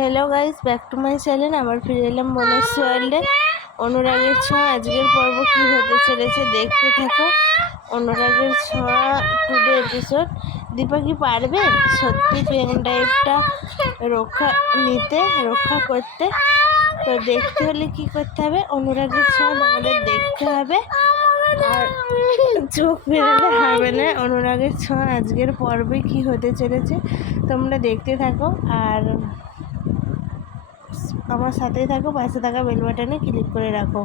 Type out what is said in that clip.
Hello guys, back to my channel. আবার ফিরে এলাম বনশ্রী ওয়ার্ল্ডে। অনুরাগের ছোঁয়া আজকের পর্ব কি হতে চলেছে দেখতে থাকো। অনুরাগের ছোঁয়া টুডে এপিসোড। দীপা কি পারবে সত্যি পেন ড্রাইভটা রক্ষা করতে? তো দেখতে হলে কি করতে হবে, অনুরাগের ছোঁয়া তোমাদের দেখতে হবে আর চোখ বেরোলে হবে না। অনুরাগের ছোঁয়া আজকের পর্বে কি হতে চলেছে তোমরা দেখতে থাকো আর আমার সাথেই থাকো। পাশে থাকা বেল বাটনে ক্লিক করে রাখো।